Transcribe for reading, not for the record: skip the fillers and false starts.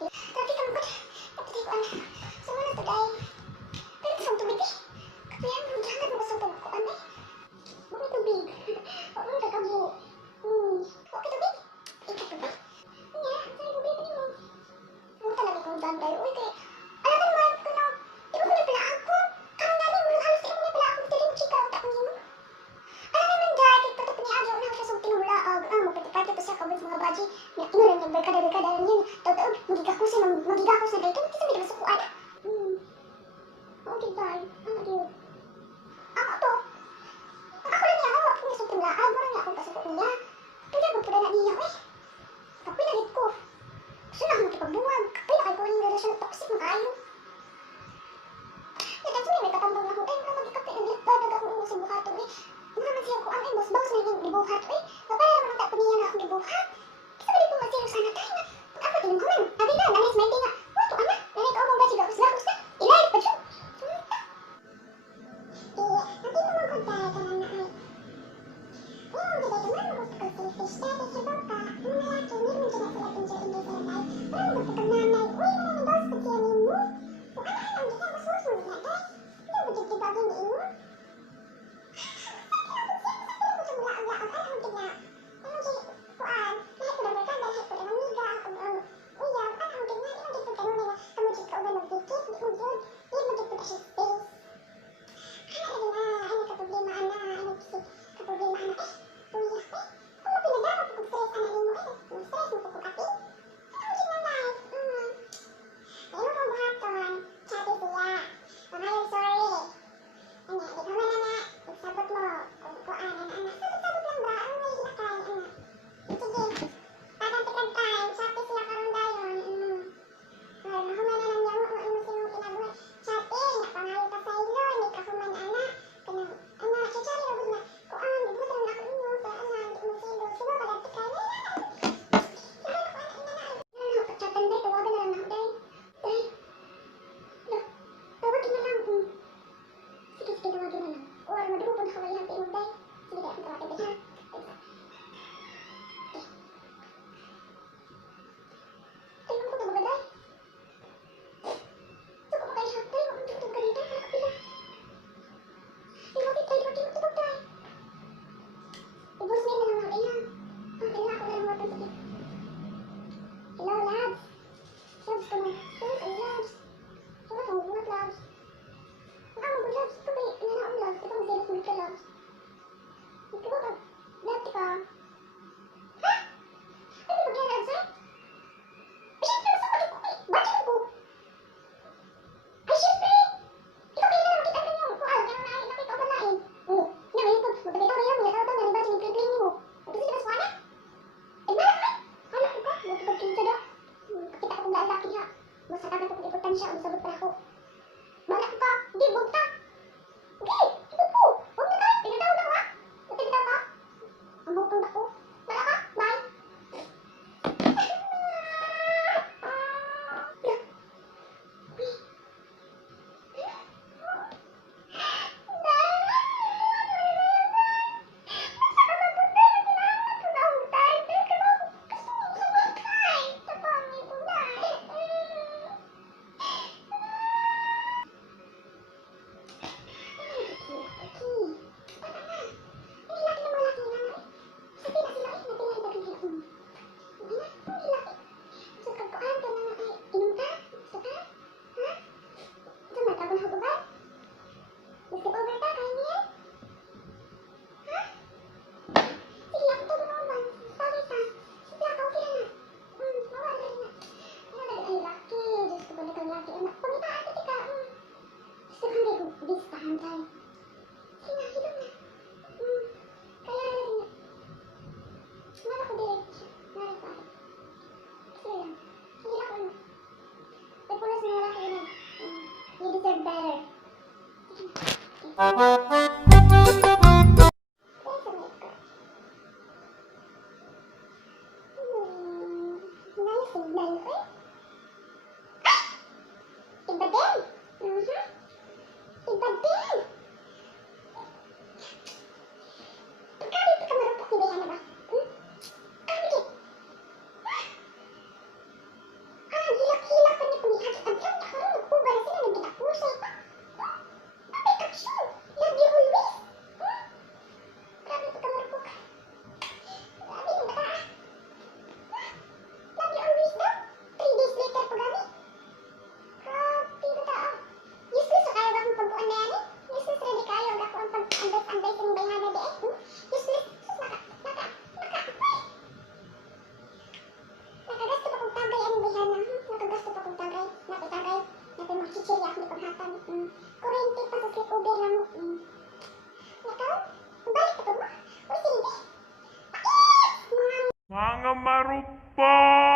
Tapi kamu kan, tapi ko ano, sama na to dahil. Pero sa tubig eh. Kaya jangan mo sa tubig ko ano eh. Huwag may tubig. Huwag mo kakabu. Huwag may tubig. Ito tubig. Nga, sa tubig ko mo. Huwag talaga kong daan tayo. Uy, kaya, alam mo naman ko na, iba ko na pala ako. Karang dali mo, halos iba na pala ako. Dali mo, chika, ang takong mo. Alam naman dahil, patapos ni Adjo, na siya sa tinulaag. Magpatipati to siya, kabit mga baji. Inulan yung barkada-barkada rin yun. Totoo, magigakos na dahil. Ito, sabi na masukuan. Okay, bye. Ano yun? Ako to. Ako lang niya, ako na sa tinulaag. Wala niya akong kasukot niya. Pwede ko pala na niya, eh. Kapilalit ko. Gusto na akong makipagbuwag. Kapila kayo yung relasyon na toxic mga kayo. Ito, may katambang ako. Eh, wala magkakapi. Naglagbagag ako sa buhato, eh. Wala man siya ko, ay, boss-boss na yung dibuhat, eh. Napaya naman ang tapo niya na akong dibuhat. Kasi ba di po masiro sana tayo na. Pag ako tinungkuman, abi na, nanis may tinga. Wato, ana, nanay ka umang basiga, usla, inay, padyo. Nanti mo magkuntay ka na na ay. Hindi ka naman magkukulfish dati sa baka. Ang lalaki, meron dyan na sila enjoy sila tayo. Pero magpagkagnanay, uy, mga boss, pagkiyanin mo. Kung ano-ano, hindi ka mas mo na tayo. Hindi mo dyan tibagin di mo. nag-over na mo. Nakaw? Balik ka ba? O sige. Mga Mga marupok!